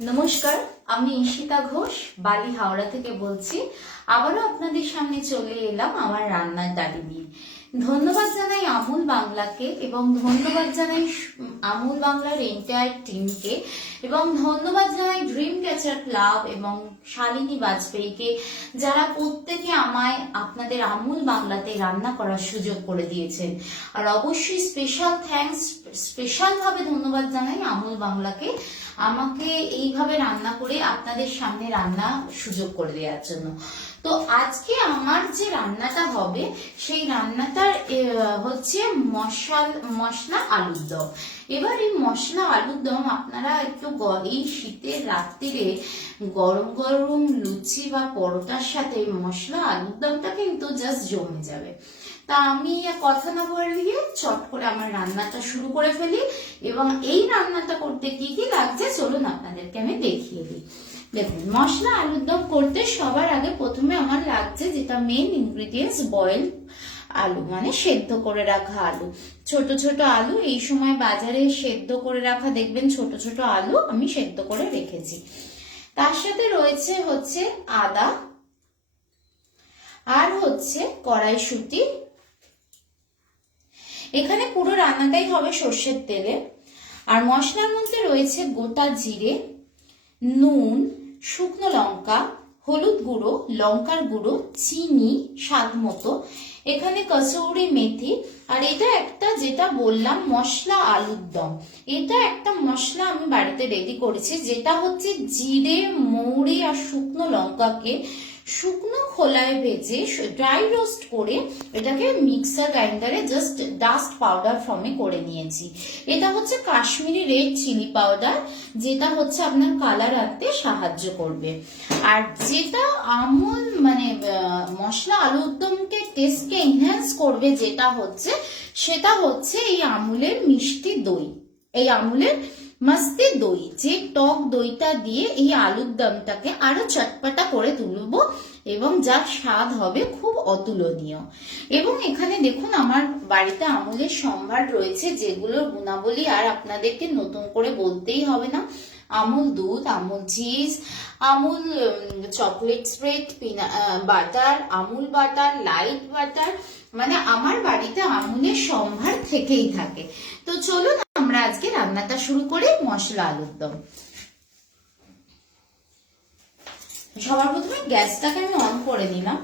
নমস্কার, আমি ঈশিতা ঘোষ বালি হাওড়া থেকে বলছি। আবারও আপনাদের সামনে চলে এলাম আমার রান্নার ডালি নিয়ে। ধন্যবাদ জানাই আমুল বাংলাকে এবং ধন্যবাদ জানাই আমুল বাংলার এন্টায়ার টিমকে এবং ধন্যবাদ জানাই ড্রিম ক্যাচার ক্লাব এবং শালিনী বাজপেয়ীকে, যারা প্রত্যেকে আমায় আপনাদের আমুল বাংলাতে রান্না করার সুযোগ করে দিয়েছেন। আর অবশ্যই স্পেশাল ভাবে ধন্যবাদ জানাই আমুল বাংলাকে আমাকে এইভাবে রান্না করে আপনাদের সামনে রান্না সুযোগ করে দেওয়ার জন্য। তো আজকে আমার যে রান্নাটা হবে সেই রান্নাটার হচ্ছে মশলা আলুর দম। এবার এই মশলা আলুর দম আপনারা একটু এই শীতের রাত্রিরে গরম গরম লুচি বা পরোটার সাথে মশলা আলুর দমটা কিন্তু জাস্ট জমে যাবে। তা আমি কথা না বলিয়ে চট করে আমার রান্নাটা শুরু করে ফেলি এবং এই রান্নাটা করতে কি কি লাগছে চলুন আপনাদেরকে আমি দেখিয়ে দিই। দেখুন, মশলা আলুর দম করতে সবার আগে প্রথমে আমার লাগছে যেটা মেন ইনগ্রিডিয়েন্টস, বয়েল আলু, মানে সেদ্ধ করে রাখা আলু। ছোট ছোট আলু এই সময় বাজারে সেদ্ধ করে রাখা দেখবেন, ছোট ছোট আলু আমি সেদ্ধ করে রেখেছি। তার সাথে রয়েছে হচ্ছে আদা, আর হচ্ছে কড়াইশুঁটি। এখানে পুরো রান্নাটাই হবে সর্ষের তেলে। আর মশলার মধ্যে রয়েছে গোটা জিরে, নুন, শুকনো লঙ্কা, হলুদ গুঁড়ো, লঙ্কার গুঁড়ো, চিনি স্বাদ মতো, এখানে কসুরি মেথি। আর এটা একটা যেটা বললাম মশলা আলুর দম, এটা একটা মশলা আমি বাড়িতে রেডি করেছি, যেটা হচ্ছে জিরে, মৌরি আর শুকনো লঙ্কাকে শুকনো খোলায় ভেজে ড্রাই রোস্ট করে এটাকে মিক্সার গ্রাইন্ডারে জাস্ট ডাস্ট পাউডার ফর্মে করে নিয়েছি। এটা হচ্ছে কাশ্মীরি রেড চিলি পাউডার, যেটা হচ্ছে আপনার কালার আনতে সাহায্য করবে। আর যেটা আমুল মানে মশলা আলুর দমকে টেস্টকে এনহ্যান্স করবে, সেটা হচ্ছে এই আমুলের মিষ্টি দই, এই আমুলের মাস্তি দই, যে টক দইটা দিয়ে এই আলুর দমটাকে আরো চটপটা করে তুলবো এবং যার স্বাদ হবে খুব অতুলনীয়। এবং এখানে দেখুন আমার বাড়িতে আমুলের সম্ভার রয়েছে, যেগুলোর গুণাবলী আর আপনাদেরকে নতুন করে বলতেই হবে না। আমুল দুধ, Amul cheese, Amul chocolate spread, butter, Amul butter, light butter, মানে আমার বাড়িতে আমুলের সম্ভার থেকেই থাকে। তো চলুন আমরা আজকে রান্নাটা শুরু করি মশলা আলুর দম। সবার প্রথমে গ্যাসটাকে আমি অন করে নিলাম।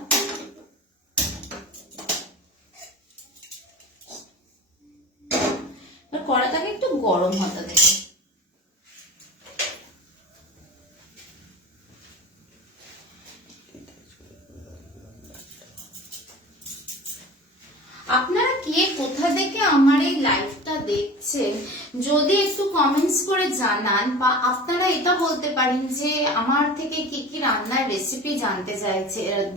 কড়াটাকে একটু গরম হতে দেব। আপনারা কে কোথা থেকে আমার এই লাইভটা দেখছেন যদি একটু কমেন্টস করে জানান, বা আপনারা এটা বলতে পারেন যে আমার থেকে কি কি রান্নার রেসিপি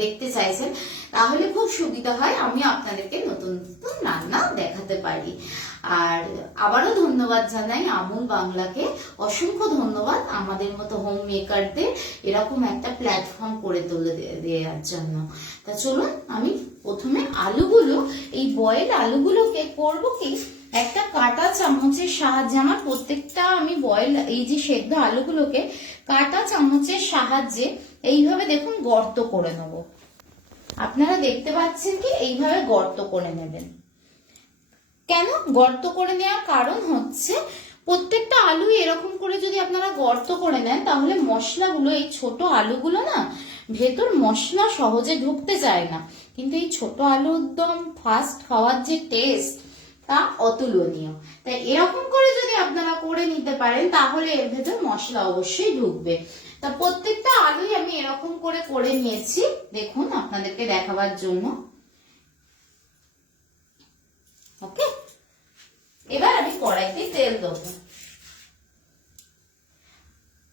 দেখতে চাইছেন, তাহলে খুব সুবিধা হয়, আমি আপনাদেরকে নতুন নতুন রান্না দেখাতে পারি। আর আবারও ধন্যবাদ জানাই আমুল বাংলাকে, অসংখ্য ধন্যবাদ আমাদের মতো হোম মেকারদের এরকম একটা প্ল্যাটফর্ম করে তুলে দেওয়ার জন্য। তা চলুন আমি প্রথমে আলুগুলো, এই বয়েল আলুগুলোকে করবো কি একটা কাঁটা চামচের সাহায্যে, আমার প্রত্যেকটা আমি এই যে সেদ্ধ আলুগুলোকে কাঁটা চামচের সাহায্যে এইভাবে দেখুন গর্ত করে নেব। আপনারা দেখতে পাচ্ছেন কি এইভাবে গর্ত করে নেবেন। কেন গর্ত করে নেওয়ার কারণ হচ্ছে, প্রত্যেকটা আলু এরকম করে যদি আপনারা গর্ত করে নেন তাহলে মশলাগুলো, এই ছোট আলুগুলো না ভেতর মশলা সহজে ঢুকতে চায় না, কিন্তু এই ছোট আলুর দম ফার্স্ট খাওয়ার যে টেস্ট তা অতুলনীয়। তাই এরকম করে যদি আপনারা করে নিতে পারেন তাহলে এর ভেতর মশলা অবশ্যই ঢুকবে। তা প্রত্যেকটা আলুই আমি এরকম করে নিয়েছি, দেখুন আপনাদেরকে দেখাবার জন্য। ওকে, এবার আমি কড়াইতে তেল দেবো।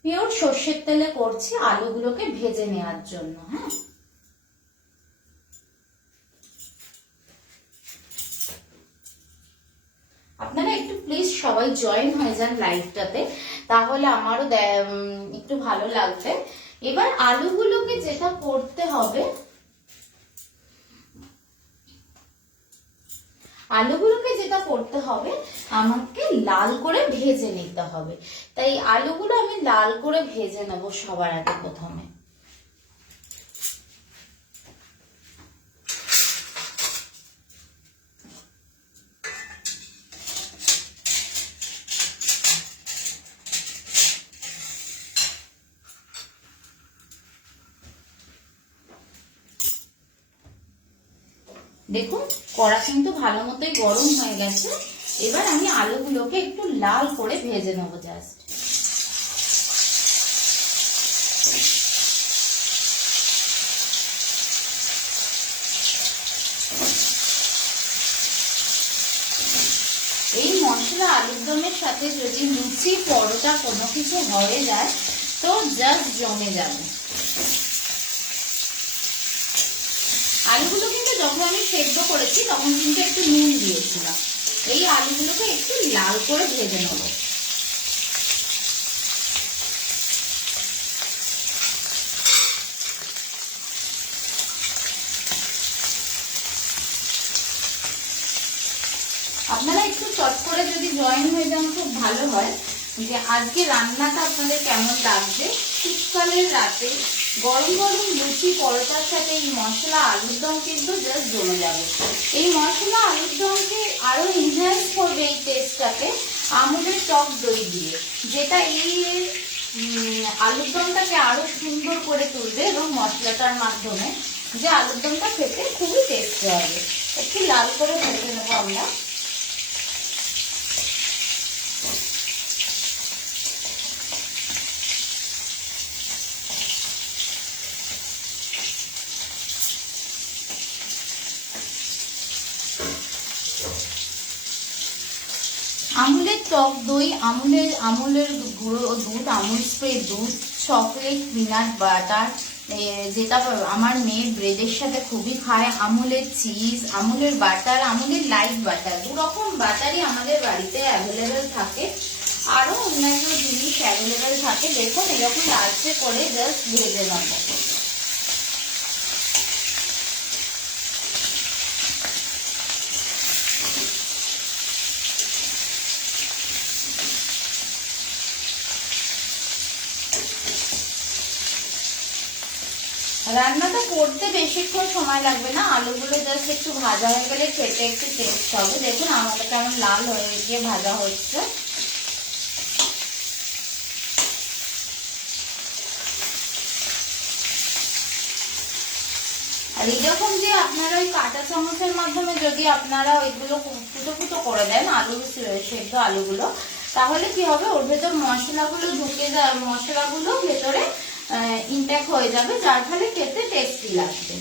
পিওর সর্ষের তেলে করছি আলুগুলোকে ভেজে নেওয়ার জন্য। হ্যাঁ, আপনারা একটু প্লিজ সবাই জয়েন হয়ে যান লাইভটাতে, তাহলে আমারও একটু ভালো লাগবে। এবার আলুগুলোকে যেটা করতে হবে, আলুগুলোকে যেটা করতে হবে, আমাকে লাল করে ভেজে নিতে হবে। তাই আলুগুলো আমি লাল করে ভেজে নেবো সবার আগে প্রথমে। দেখুন কড়া কিন্তু ভালো মতোই গরম হয়ে গেছে। এবার আমি আলুগুলোকে একটু লাল করে ভেজে নেবো জাস্ট। এই মশলা আলুর দমের সাথে যদি লুচি পরোটা কোনো কিছু হয়ে যায় তো জাস্ট জমে যাবে। আলুগুলো কিন্তু যখন আমি সেদ্ধ করেছি তখন কিন্তু একটু নুন দিয়েছিলাম। এই আলুগুলোকে একটু লাল করে ভেজে নেব। আপনারা একটু চট করে যদি জয়েন হয়ে যান খুব ভালো হয়। যে আজকে রান্নাটা আপনাদের কেমন লাগছে। শীতকালের রাতে গরম গরম লুচি পরোটার সাথে এই মশলা আলুর দম কিন্তু জাস্ট জমে যাবে। এই মশলা আলুর দমকে আরো এনহ্যান্স করবে এই টেস্টটাকে আমুলের টক দই দিয়ে, যেটা এই আলুর দমটাকে আরো সুন্দর করে তুলবে এবং মশলাটার মাধ্যমে যে আলুর দমটা খেতে খুবই টেস্টি হবে। একটু লাল করে ভেজে নেবো আমরা। আমুলের টক দই, আমুলের গুঁড়ো দুধ, আমুল স্প্রে দুধ, চকলেট, পিনাট বাটার, যেটা আমার মেয়ে ব্রেডের সাথে খুবই খায়, আমুলের চিজ, আমুলের বাটার, আমুলের লাইট বাটার, দুরকম বাটারই আমাদের বাড়িতে অ্যাভেলেবেল থাকে। আরো অন্যান্য জিনিস অ্যাভেলেবেল থাকে। দেখুন এরকম লালচে করে জাস্ট ভেজে নেবো। রান্নাটা করতে বেশিক্ষণ সময় লাগবে না। আলুগুলো জাস্ট একটু ভাজা হয়ে গেলে খেতে একটু টেস্ট হবে। দেখুন আমাদের কেমন লাল হয়ে গিয়ে ভাজা হচ্ছে। আর এইরকম যে আপনারা ওই কাঁটা চামচের মাধ্যমে যদি আপনারা ওইগুলো ফুটো ফুটো করে দেন আলু সেদ্ধ আলুগুলো, তাহলে কি হবে ওর ভেতর মশলাগুলো ঢুকে যায়, মশলাগুলো ভেতরে ইনট্যাক্ট হয়ে যাবে, যার ফলে খেতে টেস্টি লাগবে।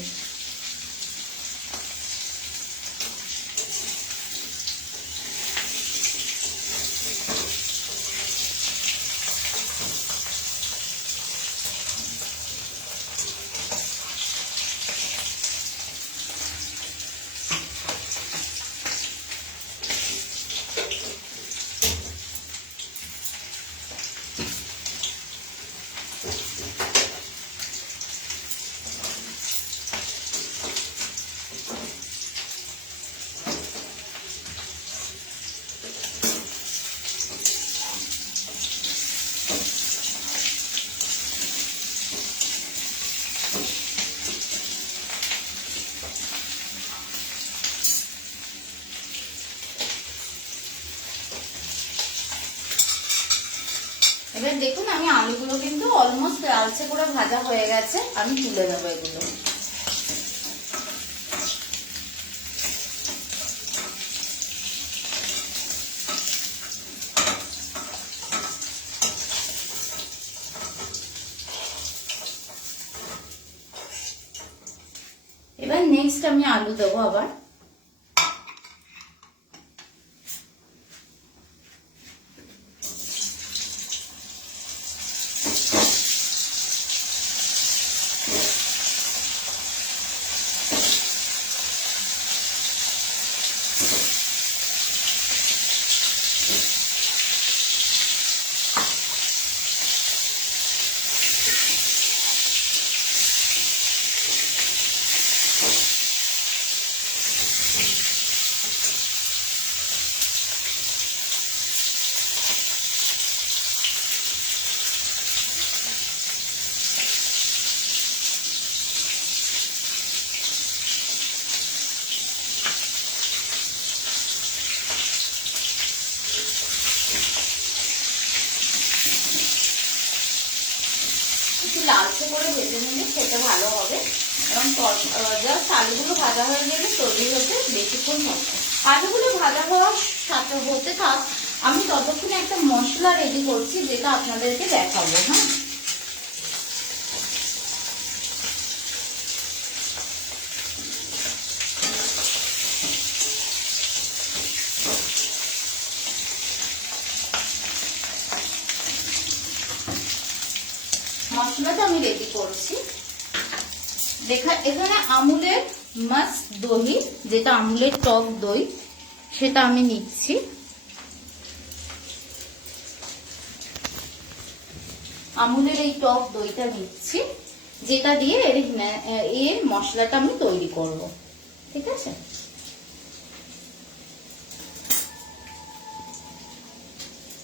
এবার দেখুন আমি আলুগুলো কিন্তু অলমোস্ট লালচে করে ভাজা হয়ে গেছে। আমি তুলে দেবো এগুলো। এবার নেক্সট আমি আলু দেবো আবার। একটু লালচে করে ভেজে নিলে খেতে ভালো হবে, এবং জাস্ট আলুগুলো ভাজা হয়ে গেলে তৈরি হতে বেশিক্ষণ হবে। আলুগুলো ভাজা হওয়ার সাথে হতে থাক, আমি ততক্ষণে একটা মশলা রেডি করছি, যেটা আপনাদেরকে দেখাবো। হ্যাঁ, মশলাটা আমি রেডি করছি। এখানে আমুলের মাস্ট দই, যেটা আমুলের টক দই, সেটা আমি নিচ্ছি। আমুলের এই টক দইটা নিচ্ছি, যেটা দিয়ে এর মশলাটা আমি তৈরি করব। ঠিক আছে,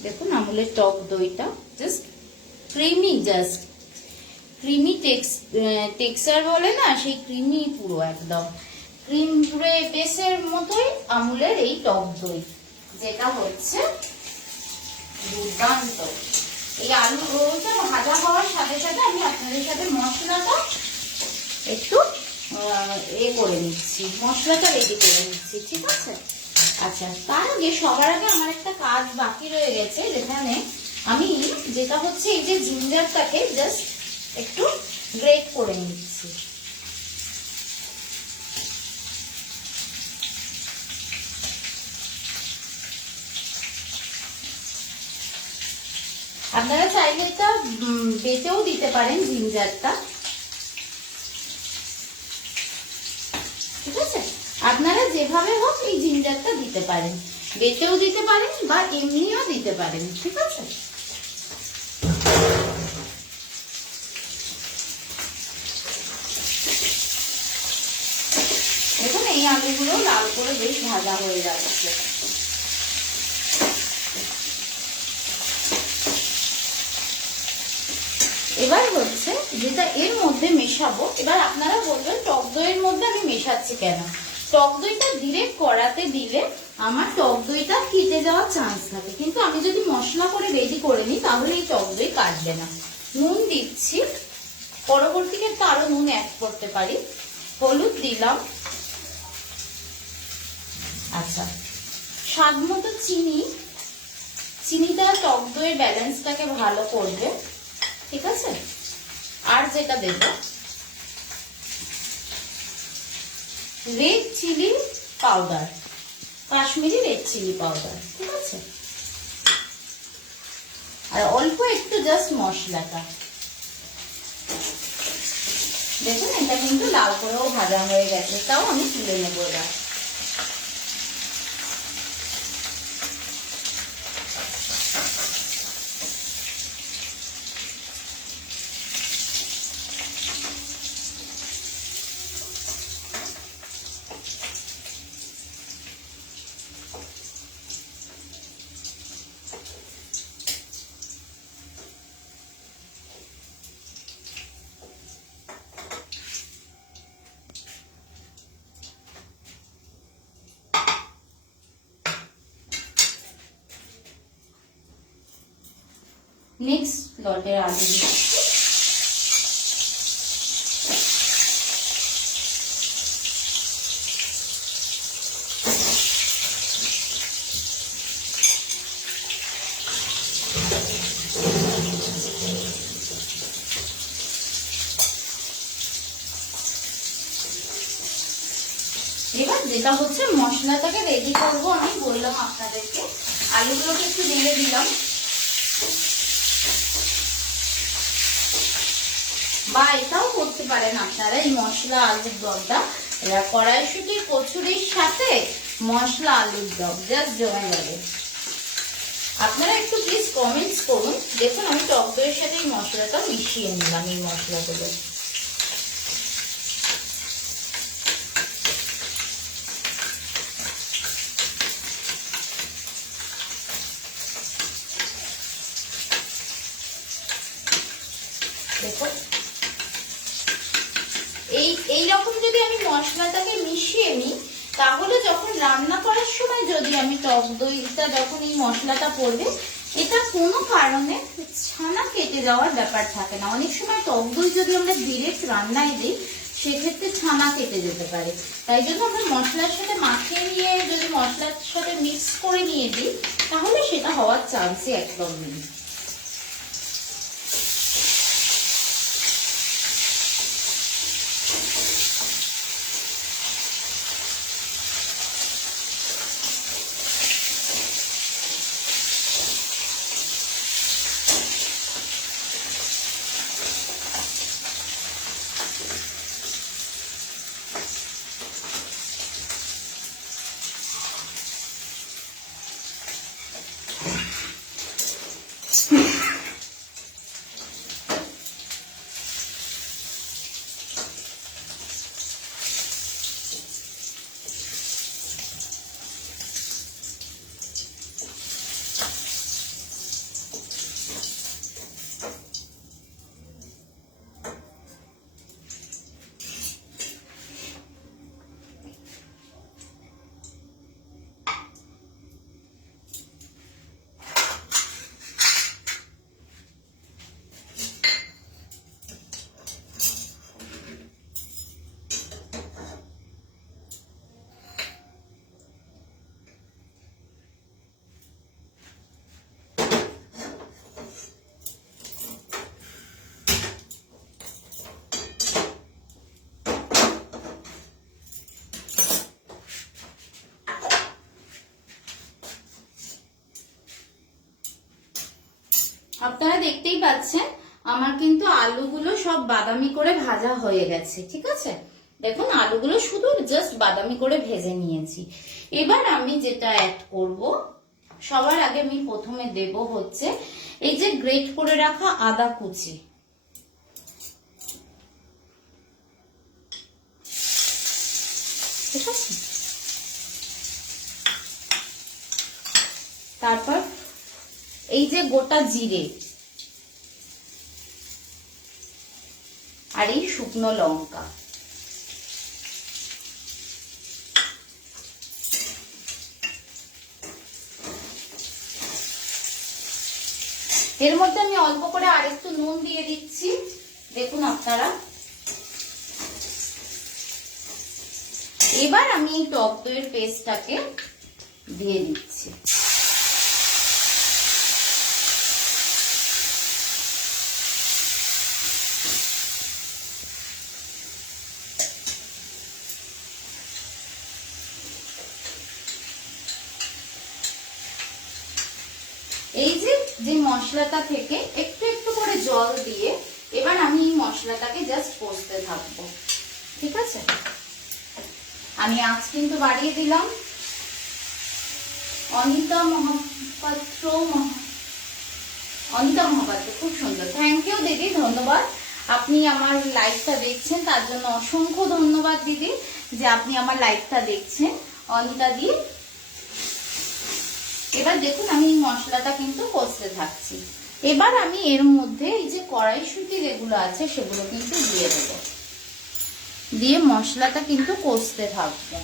দেখুন আমুলের টক দইটা জাস্ট ক্রিমি টেক্সচার বলে না, সেই ক্রিমি পুরো একদম ক্রিম বেসের মতোই আমুলের এই টক দই, যেটা হচ্ছে দুর্দান্ত। এই আলুটা ভাজা হওয়ার সাথে সাথে আমি আপনাদের সাথে মশলাটা একটু করে নিচ্ছি, মশলাটা রেডি করে নিচ্ছি। ঠিক আছে, আচ্ছা, তার আগে সবার আগে আমার একটা কাজ বাকি রয়ে গেছে, যেখানে আমি যেটা হচ্ছে এই যে জিঞ্জারটাকে জাস্ট একটু গ্রেট করে নিচ্ছি। আপনারা চাইলে এটা বেটেও দিতে পারেন জিঞ্জারটা। ঠিক আছে, আপনারা যেভাবে হোক এই জিঞ্জারটা দিতে পারেন, বেটেও দিতে পারেন বা এমনিও দিতে পারেন। ঠিক আছে, দেখুন এই আলুগুলো লাল করে বেশ ভাজা হয়ে যাচ্ছে। এবার হচ্ছে যেটা এর মধ্যে মেশাবো, এবার আপনারা বলবেন টক দইয়ের মধ্যে আমি মেশাচ্ছি কেন। টক দইটা ডিরেক্ট কড়াতে দিলে আমার টক দইটা কেটে যাওয়ার চান্স থাকে, কিন্তু আমি যদি মশলা করে রেডি করে নিই তাহলে এই টক দই কাটবে না। নুন দিচ্ছি, পরবর্তী ক্ষেত্রে আরো নুন অ্যাড করতে পারি। হলুদ দিলাম, আচ্ছা, স্বাদ মতো চিনি। চিনিটা টক দইয়ের ব্যালেন্সটাকে ভালো করবে। ঠিক আছে, আর যেটা দেব red chilli powder, Kashmiri red chilli powder. ঠিক আছে, আর অল্প একটু জাস্ট মশলাটা। দেখুন এটা কিন্তু লাল করেও ভাজা হয়ে গেছে, তাও আমি তুলে নেবো এবার। নেক্সট লটের আলু দিচ্ছি। এবার যেটা হচ্ছে মশলাটাকে রেডি করবো, আমি বললাম আপনাদেরকে আলুগুলোকে একটু নেড়ে দিলাম, বা এটাও করতে পারেন আপনারা এই মশলা আলুর দমটা কড়াইশুঁটির কচুরির সাথে মশলা আলুর দম জাস্ট জমে যাবে। আপনারা একটু প্লিজ কমেন্টস করুন। দেখুন আমি টক দইয়ের সাথে এই মশলাটা মিশিয়ে নিলাম, এই মশলাগুলো। দেখুন এইরকম যদি আমি মশলাটাকে মিশিয়ে নিই, তাহলে যখন রান্না করার সময় যদি আমি টক দইটা যখন এই মশলাটা পড়বে, এটা কোনো কারণে ছানা কেটে যাওয়ার ব্যাপার থাকে না। অনেক সময় টক দই যদি আমরা ডিরেক্ট রান্নায় দিই সেক্ষেত্রে ছানা কেটে যেতে পারে। তাই জন্য আমরা মশলার সাথে মাখিয়ে নিয়ে যদি মশলার সাথে মিক্স করে নিয়ে দিই তাহলে সেটা হওয়ার চান্সই একদম নেই। আপনারা দেখতেই পাচ্ছেন আমার কিন্তু আলুগুলো সব বাদামি করে ভাজা হয়ে গেছে। ঠিক আছে, দেখুন আলুগুলো শুধু জাস্ট বাদামি করে ভেজে নিয়েছি। এবার আমি যেটা অ্যাড করব, সবার আগে আমি প্রথমে দেব হচ্ছে এই যে গ্রেট করে রাখা আদা কুচি। ঠিক আছে, তারপর এই যে গোটা জিরে আর এই শুকনো লঙ্কা, এর মধ্যে আমি অল্প করে আরেকটু নুন দিয়ে দিচ্ছি। দেখুন আপনারা, এবার আমি টক দইয়ের পেস্টটাকে দিয়ে দিচ্ছি। এই যে মশলাটা থেকে একটু একটু করে জল দিয়ে এবার আমি এই মশলাটাকে জাস্ট কষতে থাকবো। ঠিক আছে, আমি আঁচ কিন্তু বাড়িয়ে দিলাম। অনিতা মহাপাত্র, খুব সুন্দর, থ্যাংক ইউ দিদি, ধন্যবাদ। আপনি আমার লাইভটা দেখছেন তার জন্য অসংখ্য ধন্যবাদ দিদি, যে আপনি আমার লাইভটা দেখছেন অনিতা দি। এবার দেখুন আমি এই মশলাটা কিন্তু কষতে থাকছি। এবার আমি এর মধ্যে এই যে কড়াইশুঁটি যেগুলো আছে সেগুলো কিন্তু দিয়ে দেব, দিয়ে মশলাটা কিন্তু কষতে থাকবো।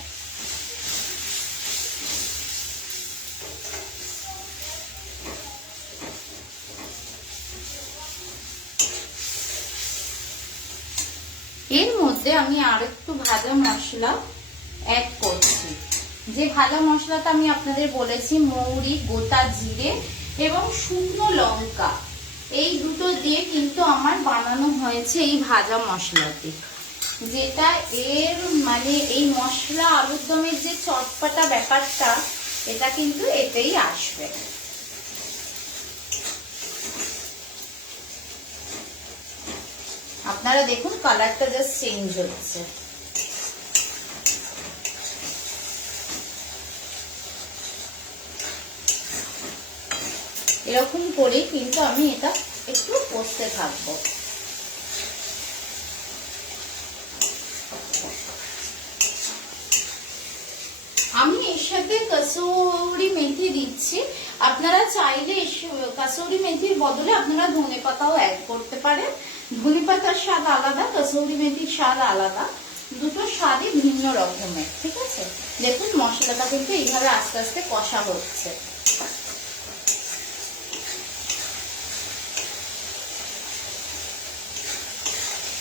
এর মধ্যে আমি আরেকটু ভাজা মশলা অ্যাড করছি। যে ভাজা মশলাটা আমি আপনাদের বলেছি, মৌরি, গোটা জিরে এবং শুকনো লঙ্কা, এই দুটো দিয়ে কিন্তু আমার বানানো হয়েছে এই ভাজা মশলাটি, যেটা এর মানে এই মশলা আলুর দমের যে চটপটা ব্যাপারটা এটা কিন্তু এতেই আসবে। আপনারা দেখুন কালারটা জাস্ট চেঞ্জ হচ্ছে। এরকম করে কিন্তু আমি এটা একটু কষতে থাকবো। আমি এর সাথে কসুরি মেথি দিচ্ছি। আপনারা চাইলে কসুরি মেথির বদলে আপনারা ধনেপাতাও অ্যাড করতে পারেন। ধনেপাতার স্বাদ আলাদা, কসুরি মেথির স্বাদ আলাদা, দুটো স্বাদই ভিন্ন রকমের। ঠিক আছে, দেখুন মশলাটা কিন্তু এইভাবে আস্তে আস্তে কষা হচ্ছে।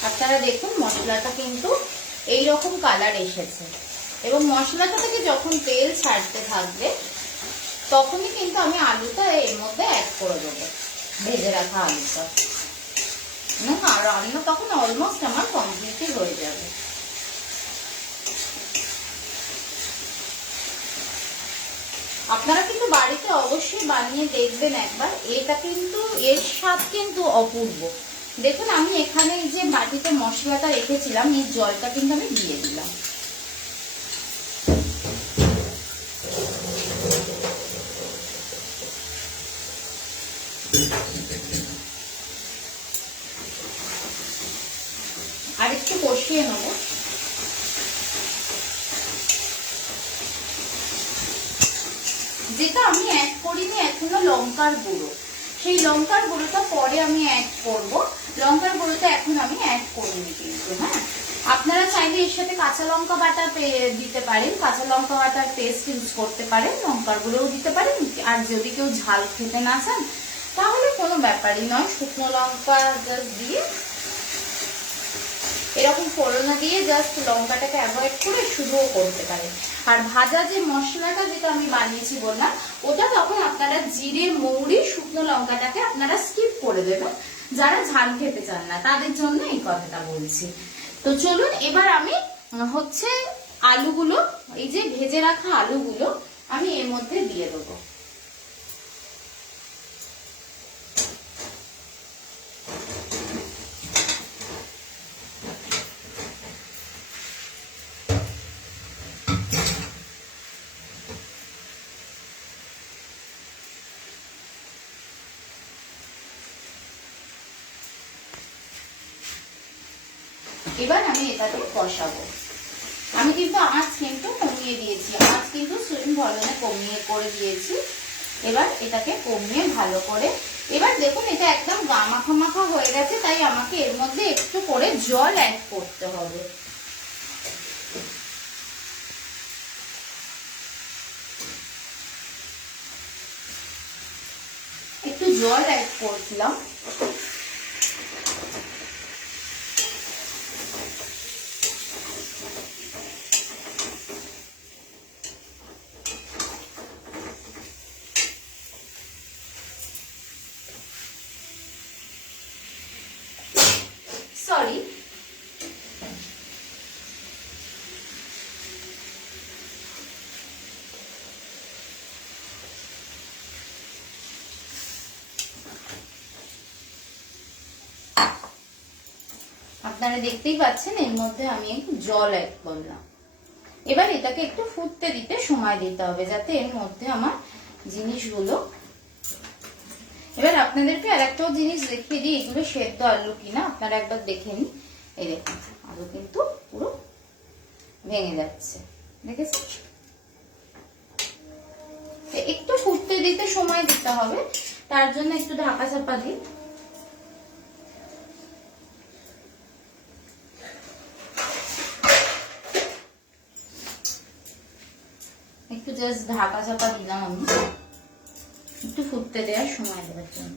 আপনারা দেখুন মশলাটা কিন্তু এইরকম কালার এসেছে, এবং মশলাটা থেকে যখন তেল ছাড়তে থাকবে তখনই কিন্তু আমি আলুটা এর মধ্যে অ্যাড করে দেবো, ভেজে রাখা আলুটা। আর রান্না তখন অলমোস্ট আমার কমপ্লিটই হয়ে যাবে। আপনারা কিন্তু বাড়িতে অবশ্যই বানিয়ে দেখবেন একবার, এটা কিন্তু এর স্বাদ কিন্তু অপূর্ব। দেখুন আমি এখানে যে বাটিতে মশলাটা রেখেছিলাম এই জলটা কিন্তু আমি দিয়ে দিলাম। আর একটু কষিয়ে নেব। যেটা আমি অ্যাড করিনি এখনো লঙ্কার গুঁড়ো, সেই লঙ্কার গুঁড়োটা পরে আমি অ্যাড করব। লঙ্কার গুঁড়োটা এখন আমি অ্যাড করিনি কিন্তু। হ্যাঁ, আপনারা চাইলে এর সাথে কাঁচা লঙ্কা বাটা দিতে পারেন, কাঁচা লঙ্কা বাটার পেস্ট ইউজ করতে পারেন, লঙ্কার গুঁড়োও দিতে পারেন। আর যদি কেউ ঝাল খেতে না চান তাহলে কোনো ব্যাপারই নয়, শুকনো লঙ্কা জাস্ট দিয়ে এরকম ফোড়না দিয়ে জাস্ট লঙ্কাটাকে অ্যাভয়েড করে শুধুও করতে পারেন। আর ভাজা যে মশলাটা যেটা আমি বানিয়েছি বললাম, ওটা তখন আপনারা জিরে মৌরি শুকনো লঙ্কাটাকে আপনারা স্কিপ করে দেবেন, যারা ঝাল খেতে চান না তাদের জন্য এই কথাটা বলছি। তো চলুন এবার আমি হচ্ছে আলুগুলো, এই যে ভেজে রাখা আলুগুলো আমি এর মধ্যে দিয়ে দেবো। এবার আমি এটাকে কষাবো। আমি কিন্তু আঁচ কিন্তু কমিয়ে দিয়েছি, আঁচ কিন্তু সুইম ভলনে কমিয়ে করে দিয়েছি। এবার এটাকে কমিয়ে ভালো করে, এবার দেখুন এটা একদম গামাখা মাখা হয়ে গেছে, তাই আমাকে এর মধ্যে একটু করে জল অ্যাড করতে হবে। একটু জল অ্যাড করছিলাম। সরি, আপনারা দেখতেই পাচ্ছেন এর মধ্যে আমি একটু জল অ্যাড করলাম। এবার এটাকে একটু ফুটতে দিতে সময় দিতে হবে, যাতে এর মধ্যে আমার জিনিসগুলো, এবার আপনাদেরকে আর একটাও জিনিস দেখিয়ে দিই, এগুলো সেদ্ধ আলু কিনা আপনারা একবার দেখে নিন। এই দেখুন আলু কিন্তু পুরো ভেঙে যাচ্ছে, দেখেছেন? একটু ফুটতে দিতে সময় দিতে হবে, তার জন্য একটু ঢাকা চাপা দিই। একটু জাস্ট ঢাকা চাপা দিলাম আমি, একটু ফুটতে দেওয়ার সময় দেওয়ার জন্য।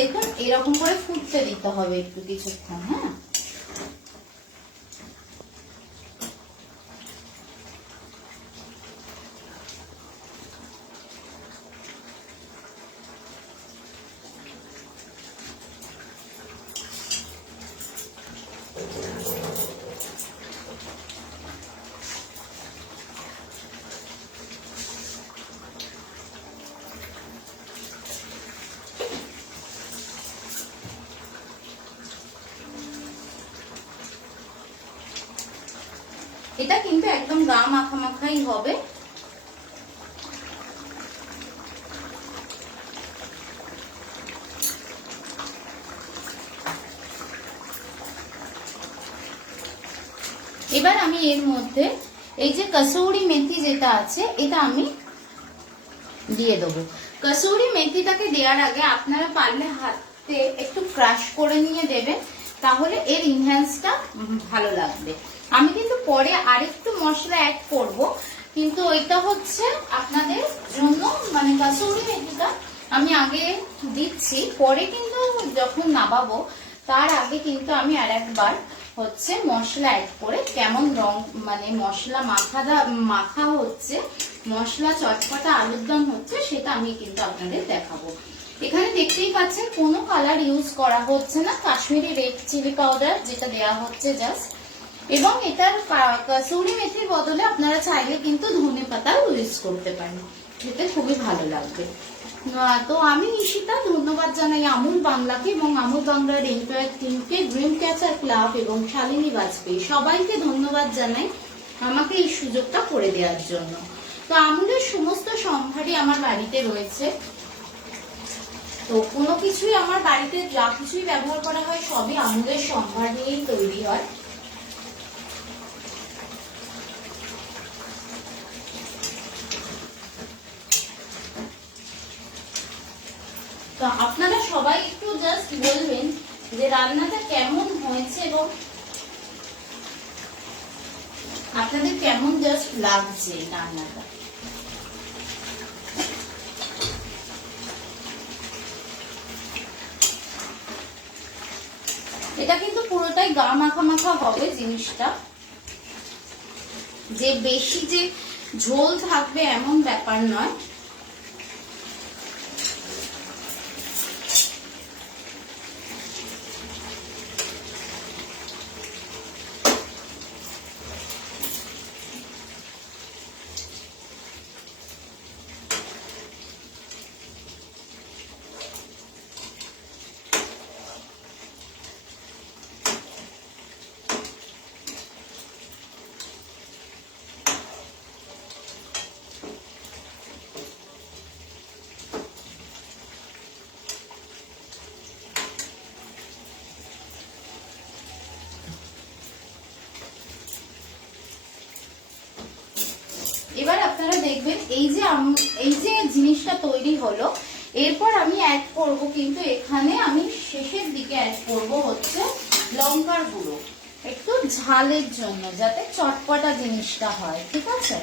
দেখুন এরকম করে ফুটতে দিতে হবে একটু কিছুক্ষণ। হ্যাঁ, এটা কিন্তু একদম গা মাখা মাখাই হবে। এবার আমি এর মধ্যে এই যে কসুরি মেথি যেটা আছে এটা আমি দিয়ে দেবো। কসুরি মেথিটাকে দেওয়ার আগে আপনারা পারলে হাতে একটু ক্রাশ করে নিয়ে দেবেন, তাহলে এর ইনহ্যান্সটা ভালো লাগবে। আমি কিন্তু পরে আরেকটু মশলা অ্যাড করব, কিন্তু ওইটা হচ্ছে আপনাদের জন্য, মানে কসুরি মেথিটা আমি আগে দিচ্ছি, পরে কিন্তু যখন নামাবো তার আগে কিন্তু আমি আরেকবার হচ্ছে মশলা অ্যাড করে কেমন রং, মানে মশলা মাখা হচ্ছে, মশলা চটপটা আলুর দম হচ্ছে, সেটা আমি কিন্তু আপনাদের দেখাবো। এখানে দেখতেই পাচ্ছেন কোনো কালার ইউজ করা হচ্ছে না, কাশ্মীরি রেড চিলি পাউডার যেটা দেয়া হচ্ছে জাস্ট। এবং এটার কসুরি মেথির বদলে আপনারা চাইলে কিন্তু ধনে পাতাও ইউজ করতে পারেন, এতে খুবই ভালো লাগবে। তো আমি ঈশিতা ধন্যবাদ জানাই আমুল বাংলাকে এবং আমুল বাংলার এন্টায়ার টিমকে, ড্রিম ক্যাচার ক্লাব এবং শালিনী বাজপেয়ী সবাইকে ধন্যবাদ জানাই আমাকে এই সুযোগটা করে দেওয়ার জন্য। তো আমুলের সমস্ত সম্ভারই আমার বাড়িতে রয়েছে, তো কোনো কিছুই আমার বাড়িতে যা কিছুই ব্যবহার করা হয় সবই আমুলের সম্ভার নিয়েই তৈরি হয়। তো আপনারা সবাই একটু জাস্ট বলবেন যে রান্নাটা কেমন হয়েছে এবং আপনাদের কেমন জাস্ট লাগছে রান্নাটা। এটা কিন্তু পুরোটাই গা মাখা মাখা হবে জিনিসটা, যে বেশি যে ঝোল থাকবে এমন ব্যাপার নয়। এবার আপনারা দেখবেন এই যে জিনিসটা তৈরি হলো, এরপর আমি অ্যাড করব, কিন্তু এখানে আমি শেষের দিকে অ্যাড করব হচ্ছে লঙ্কার গুঁড়ো, একটু ঝালের জন্য, যাতে চটপটা জিনিসটা হয়, ঠিক আছে।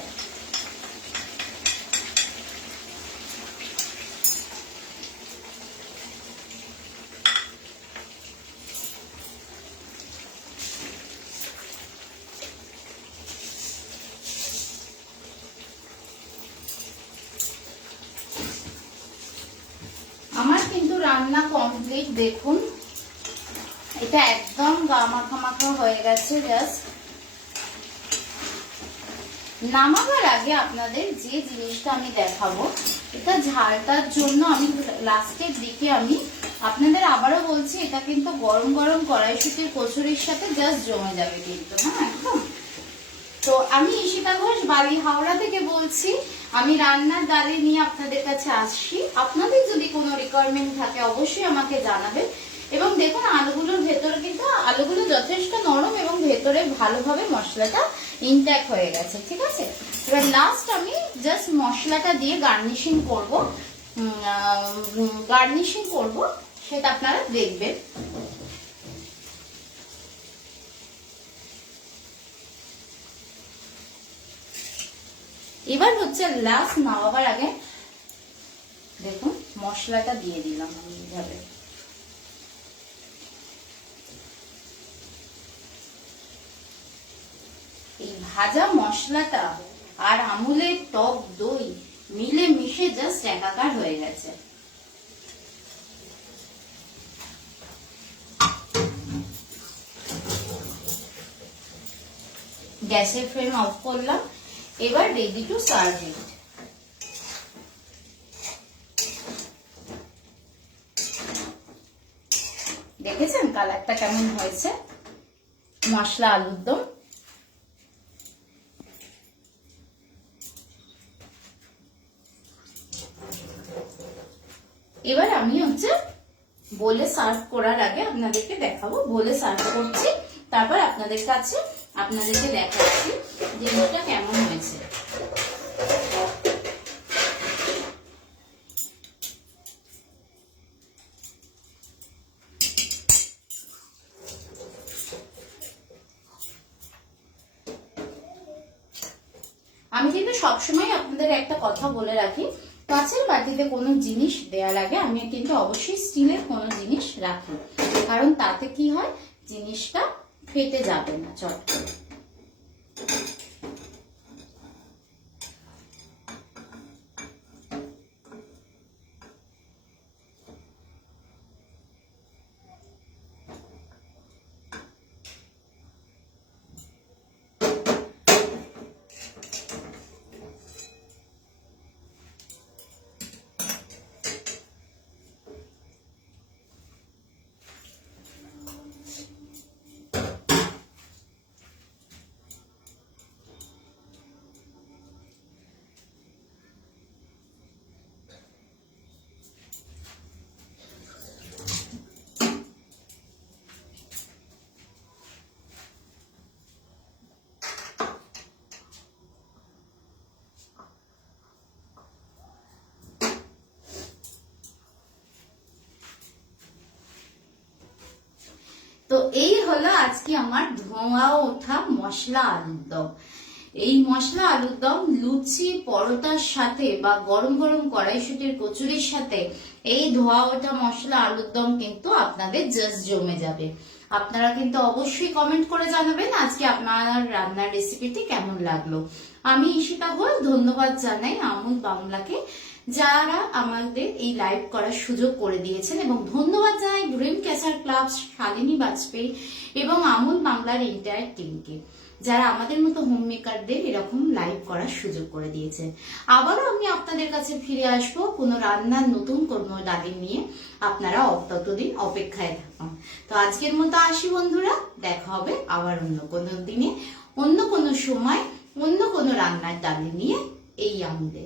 আমার কিন্তু রান্না কমপ্লিট, দেখুন এটা একদম গা মাখা মাখা হয়ে গেছে। জাস্ট নামাবার আগে আপনাদের যে জিনিসটা আমি দেখাবো, এটা ঝালটার জন্য আমি লাস্টের দিকে আমি আপনাদের আবারও বলছি, এটা কিন্তু গরম গরম কড়াইশুটির কচুরির সাথে জাস্ট জমে যাবে কিন্তু, হ্যাঁ একদম। তো আমি ঈশিতা ঘোষ বালি হাওড়া থেকে বলছি, আমি রান্নার ডালি নিয়ে আপনাদের কাছে আসছি। আপনাদের যদি কোনো রিকোয়ারমেন্ট থাকে অবশ্যই আমাকে জানাবেন। এবং দেখুন আলুগুলোর ভেতরে কিন্তু আলুগুলো যথেষ্ট নরম এবং ভেতরে ভালোভাবে মশলাটা ইনট্যাক্ট হয়ে গেছে, ঠিক আছে। এবার লাস্ট আমি জাস্ট মশলাটা দিয়ে গার্নিশিং করব, সেটা আপনারা দেখবেন। এবার হচ্ছে লাস্ট নামাবার আগে দেখুন মশলাটা দিয়ে দিলাম আমি এইভাবে। এই ভাজা মশলাটা আর আমুলের টক দই মিলে মিশে জাস্ট একাকার হয়ে গেছে। গ্যাসের ফ্লেম অফ করলাম, এবার রেডি টু সার্ভ ইট। দেখেছেন কালারটা কেমন হয়েছে, মশলা আলুর দম। এবার আমি বলে সার্ভ করার আগে আপনাদেরকে দেখাবো, বলে সার্ভ করছি, তারপর আপনাদেরকে দেখাচ্ছি জিনিসটা কেমন হয়েছে। আমি কিন্তু সবসময় আপনাদের একটা কথা বলে রাখি, কাঁচের বাটিতে কোনো জিনিস দেওয়ার আগে আমি কিন্তু অবশ্যই স্টিলের কোনো জিনিস রাখি, কারণ তাতে কি হয়, জিনিসটা ফেটে যাবে না চট করে। তো এই হলো আজকে আমার ধোঁয়া ওঠা মশলা আলুর দম। এই মশলা আলুর দম লুচি পরোটার সাথে বা গরম গরম কড়াইশুটির কচুরির সাথে এই ধোঁয়া ওঠা মশলা আলুর দম কিন্তু আপনাদের জাস্ট জমে যাবে। আপনারা কিন্তু অবশ্যই কমেন্ট করে জানাবেন আজকে আপনার রান্নার রেসিপিটি কেমন লাগলো। আমি ঈশিতা ঘোষ ধন্যবাদ জানাই আমুল বাংলাকে, যারা আমাদের এই লাইভ করার সুযোগ করে দিয়েছেন, এবং ধন্যবাদ জানাই dream catcher club, Shalini Bajpayee এবং আমুল বাংলার এন্টায়ার টিমকে, যারা আমাদের মতো হোম মেকারদের এরকম লাইভ করার সুযোগ করে দিয়েছে। আবারও আমি আপনাদের কাছে ফিরে আসবো কোনো রান্নার নতুন কোনো ডালি নিয়ে, আপনারা ততদিন অপেক্ষায় থাকুন। তো আজকের মতো আসি বন্ধুরা, দেখা হবে আবার অন্য কোনো দিনে, অন্য কোনো সময়, অন্য কোনো রান্নার ডালি নিয়ে এই আমুলে।